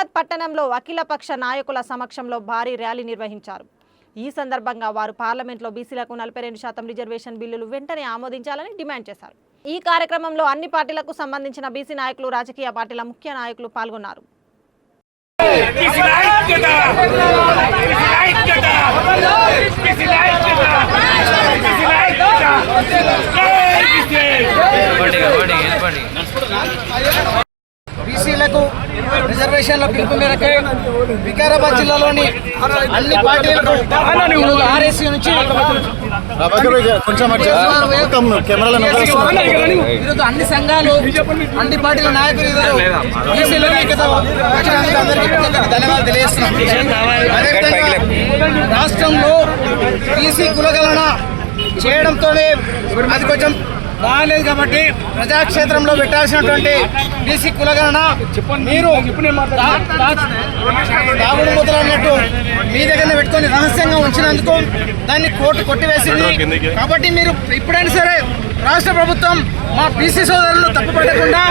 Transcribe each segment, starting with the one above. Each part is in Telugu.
హైదరాబాద్ పట్టణంలో అఖిలపక్ష నాయకుల సమక్షంలో భారీ ర్యాలీ నిర్వహించారు. ఈ సందర్భంగా వారు పార్లమెంట్లో బీసీలకు నలభై రెండు శాతం రిజర్వేషన్ బిల్లులు వెంటనే ఆమోదించాలని డిమాండ్ చేశారు. ఈ కార్యక్రమంలో అన్ని పార్టీలకు సంబంధించిన బీసీ నాయకులు రాజకీయ పార్టీల ముఖ్య నాయకులు పాల్గొన్నారు బీసీల ఐక్యత బీసీల ఐక్యత బీసీల ఐక్యత బీసీల ఐక్యత జై బీసీ బీసీలకు రిజర్వేషన్ల పిలుపు మేరకు వికారాబాద్ జిల్లాలోని అన్ని పార్టీలకు ఆర్ఎస్సీ నుంచి ఈరోజు అన్ని సంఘాలు అన్ని పార్టీల నాయకులు ధన్యవాదాలు తెలియజేస్తున్నాం. అదేవిధంగా రాష్ట్రంలో బీసీ కులగలన చేయడంతోనే అది కొంచెం బాగాలేదు కాబట్టి ప్రజాక్షేత్రంలో పెట్టాల్సినటువంటి బీసీ కులగణన మీరు దాగుడు మూతలు అన్నట్టు మీ దగ్గర పెట్టుకొని రహస్యంగా ఉంచినందుకు దాన్ని కోర్టు కొట్టివేసింది. కాబట్టి మీరు ఇప్పుడైనా సరే రాష్ట్ర ప్రభుత్వం మా బీసీ సోదరులను తప్పుపట్టకుండా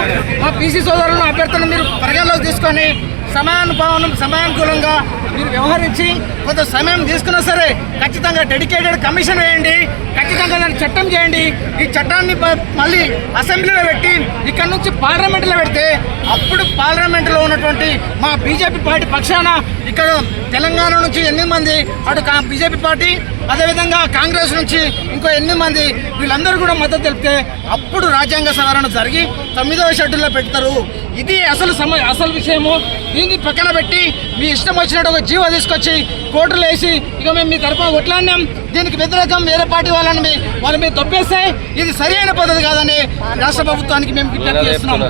మా బీసీ సోదరులను అభ్యర్థులను మీరు పరిగణలోకి తీసుకొని సమయానుభావం సమయానుకూలంగా మీరు వ్యవహరించి కొంత సమయం తీసుకున్నా సరే ఖచ్చితంగా డెడికేటెడ్ కమిషన్ వేయండి. ఖచ్చితంగా దాన్ని చట్టం చేయండి. ఈ చట్టాన్ని మళ్ళీ అసెంబ్లీలో పెట్టి ఇక్కడ నుంచి పార్లమెంట్లో పెడితే అప్పుడు పార్లమెంట్లో ఉన్నటువంటి మా బీజేపీ పార్టీ పక్షాన ఇక్కడ తెలంగాణ నుంచి ఎనిమిది మంది అటు కా- బీజేపీ పార్టీ అదేవిధంగా కాంగ్రెస్ నుంచి ఇంకో ఎనిమిది మంది వీళ్ళందరూ కూడా మద్దతు తెలిపితే అప్పుడు రాజ్యాంగ సవరణ జరిగి తొమ్మిదవ షెడ్యూల్లో పెడతారు. ఇది అసలు సమ అసలు విషయము. దీన్ని పక్కన పెట్టి మీ ఇష్టం వచ్చినట్టు ఒక జీవో తీసుకొచ్చి కోర్టులు వేసి ఇక మేము మీ తరఫున కొట్లాడినాం. దీనికి వ్యతిరేకం వేరే పార్టీ వాళ్ళని మీ వాళ్ళ మీద తప్పేస్తే ఇది సరైన పద్ధతి కాదని రాష్ట్ర ప్రభుత్వానికి మేము విజ్ఞప్తి చేస్తున్నాం.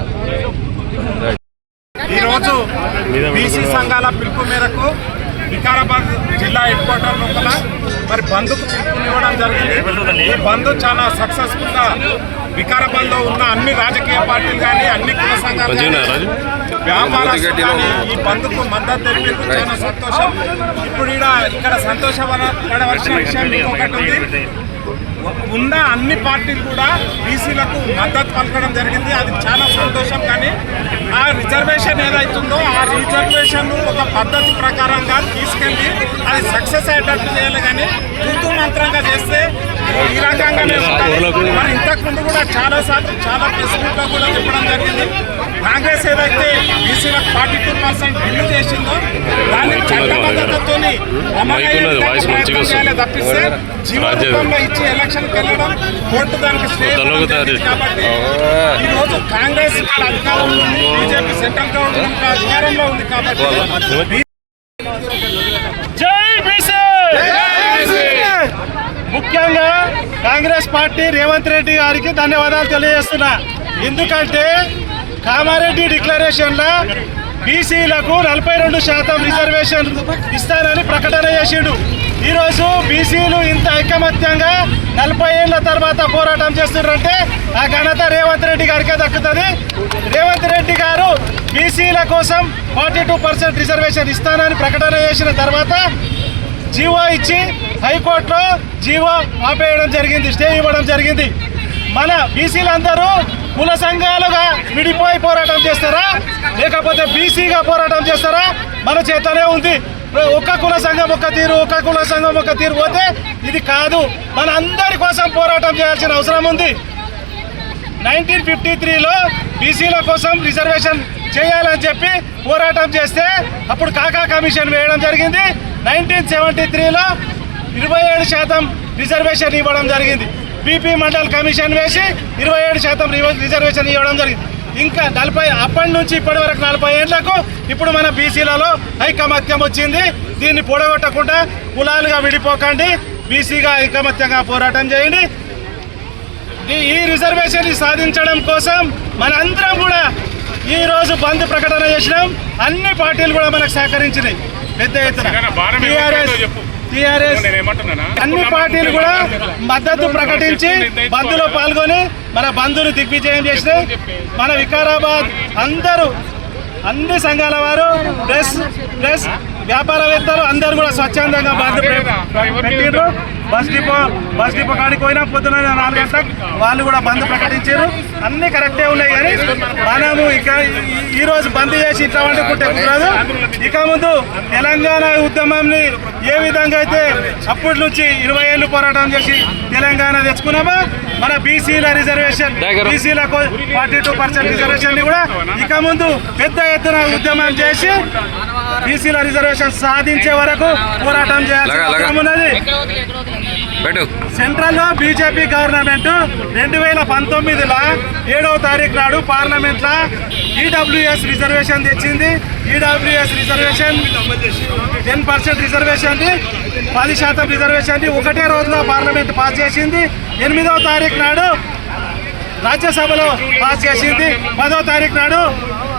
ఈరోజు బీసీ సంఘాల పిలుపు మేరకు వికారాబాద్ జిల్లా హెడ్ క్వార్టర్ లోపల మరి బంద్కు పిలుపునివ్వడం జరిగింది. ఈ బంద్ చాలా సక్సెస్ఫుల్గా వికారాబాద్లో ఉన్న అన్ని రాజకీయ పార్టీలు కానీ అన్ని కుల సంఘాలు వ్యాపారస్తులు కానీ ఈ బంద్కు మద్దతు తెలిపేందుకు చాలా సంతోషం. ఇప్పుడు ఈడ ఇక్కడ సంతోషపడవలసిన విషయం ఇంకొకటి ఉంది. ఉన్న అన్ని పార్టీలు కూడా బీసీలకు మద్దతు పలకడం జరిగింది. అది చాలా సంతోషం. కానీ ఆ రిజర్వేషన్ ఏదైతుందో ఆ రిజర్వేషన్ ఒక పద్ధతి ప్రకారంగా తీసుకెళ్ళి అది సక్సెస్ అయ్యేటట్టు చేయాలి. కానీ తూతూ మంత్రంగా చేస్తే ఈ రకంగానే ఉంటుంది మరి ఇంతకుముందు కూడా చాలా సార్లు చాలా ప్రెస్ మీట్లో కూడా చెప్పడం జరిగింది. కాంగ్రెస్ ఏదైతే బీసీలకు ఫార్టీ టూ పర్సెంట్ బిల్లు చేసిందో దాన్ని చట్టబద్ధతతో తప్పిస్తే జీవోత్సవంలో ఇచ్చి ఎలక్షన్కి వెళ్ళడం కోర్టు దానికి స్టే కాబట్టి ఈ రోజు కాంగ్రెస్ అధికారంలో ఉంది బీజేపీ సెంట్రల్ గవర్నమెంట్ అధికారంలో ఉంది కాబట్టి జై బీసీ ముఖ్యంగా కాంగ్రెస్ పార్టీ రేవంత్ రెడ్డి గారికి ధన్యవాదాలు తెలియజేస్తున్నా. ఎందుకంటే కామారెడ్డి డిక్లరేషన్లో బీసీలకు నలభై రెండు శాతం రిజర్వేషన్ ఇస్తానని ప్రకటన చేసిండు. ఈరోజు బీసీలు ఇంత ఐకమత్యంగా నలభై ఏళ్ళ తర్వాత పోరాటం చేస్తున్నారంటే ఆ ఘనత రేవంత్ రెడ్డి గారికే దక్కుతుంది. రేవంత్ రెడ్డి గారు బీసీల కోసం ఫార్టీ టూ పర్సెంట్ రిజర్వేషన్ ఇస్తానని ప్రకటన చేసిన తర్వాత జీవో ఇచ్చి హైకోర్టులో జీవో ఆపేయడం జరిగింది స్టే ఇవ్వడం జరిగింది. మన బీసీలందరూ కుల సంఘాలుగా విడిపోయి పోరాటం చేస్తారా? లేకపోతే బీసీగా పోరాటం చేస్తారా? మన చేతనే ఉంది. ఒక్క కుల సంఘం ఒక్క తీరు ఒక్క కుల సంఘం ఒక్క తీరు పోతే ఇది కాదు. మన అందరి కోసం పోరాటం చేయాల్సిన అవసరం ఉంది. నైన్టీన్ ఫిఫ్టీ త్రీలో బీసీల కోసం రిజర్వేషన్ చేయాలని చెప్పి పోరాటం చేస్తే అప్పుడు కాకా కమిషన్ వేయడం జరిగింది. నైన్టీన్ సెవెంటీ త్రీలో ఇరవై ఏడు శాతం రిజర్వేషన్ ఇవ్వడం జరిగింది. బీపీ మండల్ కమిషన్ వేసి ఇరవై ఏడు శాతం రివ- రిజర్వేషన్ ఇవ్వడం జరిగింది. ఇంకా నలభై అప్పటి నుంచి ఇప్పటి వరకు నలభై ఏళ్ళకు ఇప్పుడు మన బీసీలలో ఐకమత్యం వచ్చింది. దీన్ని పొడగొట్టకుండా కులాలుగా విడిపోకండి. బీసీగా ఐకమత్యంగా పోరాటం చేయండి. ఈ- ఈ రిజర్వేషన్ సాధించడం కోసం మనందరం కూడా ఈ రోజు బంద్ ప్రకటన చేసినాం. అన్ని పార్టీలు కూడా మనకు సహకరించినాయి. పెద్ద ఎత్తున. టీఆర్ఎస్? అన్ని పార్టీలు కూడా మద్దతు ప్రకటించి బంద్లో పాల్గొని మన బంధును దిగ్విజయం చేసినాయి మన వికారాబాద్ అందరూ అన్ని సంఘాల వారు ప్లస్ ప్లస్ వ్యాపారవేత్తలు అందరూ కూడా స్వచ్ఛందంగా బంద్ పెట్టిండ్రు బస్ డిపో బస్ డిపో కాడికి పోయినా పొద్దున నాలుగు గంటలకు వాళ్ళు కూడా బంద్ ప్రకటించారు. అన్ని కరెక్టే ఉన్నాయి కానీ మనము ఇక ఈ- రోజు బంద్ చేసి ఇట్లా వండుకుంటే కుదరదు. ఇక ముందు తెలంగాణ ఉద్యమాన్ని ఏ విధంగా అయితే అప్పటి నుంచి ఇరవై ఏళ్ళు పోరాటం చేసి తెలంగాణ తెచ్చుకున్నామో మన బీసీల రిజర్వేషన్ బీసీలకు ఫార్టీ టూ పర్సెంట్ రిజర్వేషన్ కూడా ఇక ముందు పెద్ద ఎత్తున ఉద్యమం చేసి బీసీల రిజర్వేషన్ సాధించే వరకు పోరాటం ఉన్నది. పెట్టు. సెంట్రల్లో బీజేపీ గవర్నమెంట్ రెండు వేల పంతొమ్మిదిలో ఏడవ తారీఖు నాడు పార్లమెంట్లో ఈడబ్ల్యూఎస్ రిజర్వేషన్ తెచ్చింది. EWS reservation ten percent reservation పది శాతం రిజర్వేషన్ ఒకటే రోజులో పార్లమెంట్ పాస్ చేసింది. ఎనిమిదవ తారీఖు నాడు రాజ్యసభలో పాస్ చేసింది. పదో తారీఖు నాడు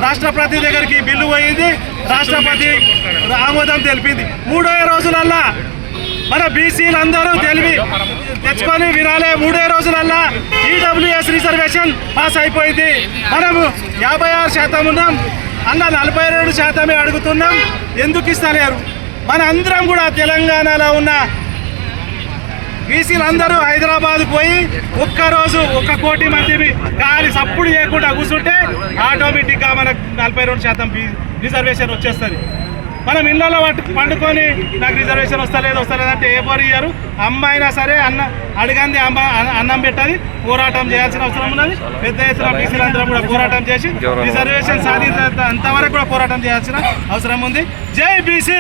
రాష్ట్రపతి దగ్గరికి బిల్లు పోయింది. రాష్ట్రపతి ఆమోదం తెలిపింది. మూడో రోజులల్లా మన బీసీలందరూ తెలివి తెచ్చుకొని వినాలే. మూడే రోజులల్లా ఈడబ్ల్యూఎస్ రిజర్వేషన్ పాస్ అయిపోయింది. మనము యాభై ఆరు శాతం ఉన్నాం. అన్న నలభై రెండు శాతమే అడుగుతున్నాం. ఎందుకు ఇస్తలేరు? మన అందరం కూడా తెలంగాణలో ఉన్న బీసీలు అందరూ హైదరాబాద్ పోయి ఒక్కరోజు ఒక్క కోటి మంది గాలి సప్పుడు చేయకుండా కూర్చుంటే ఆటోమేటిక్గా మనకు నలభై రెండు శాతం రిజర్వేషన్ వచ్చేస్తుంది. మనం ఇళ్ళలో పండుకొని నాకు రిజర్వేషన్ వస్తలేదు వస్తలేదు అంటే ఏ పోరు ఇయ్యారు? అమ్మాయినా సరే అన్న అడిగంది అమ్మ అన్నం పెట్టాలి పోరాటం చేయాల్సిన అవసరం ఉన్నది. పెద్ద ఎత్తున బీసీలు అందరం కూడా పోరాటం చేసి రిజర్వేషన్ సాధించేంత అంతవరకు కూడా పోరాటం చేయాల్సిన అవసరం ఉంది. జై బీసీ!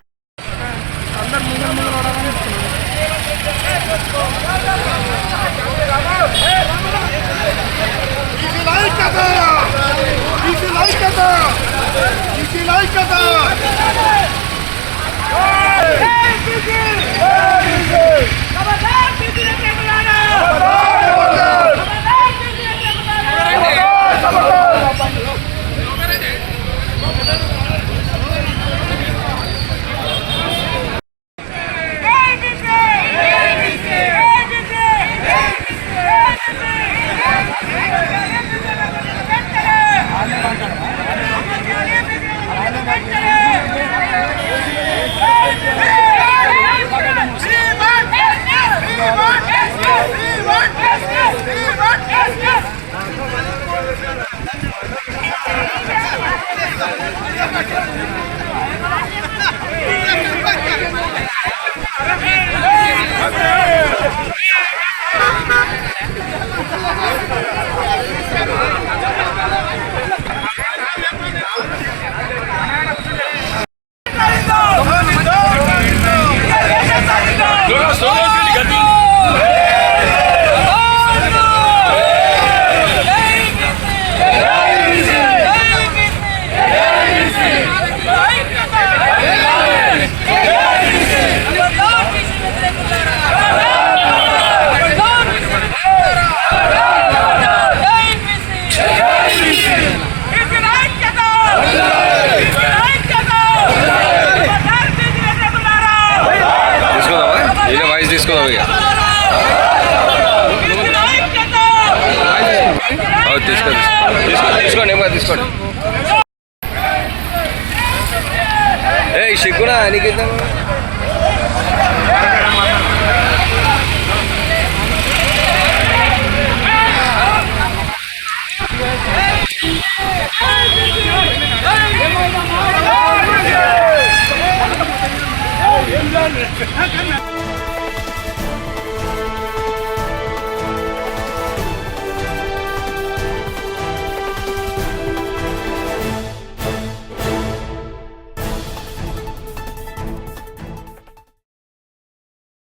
ఏ సిగ్గునా నీకు ఇద్దామా? Hey!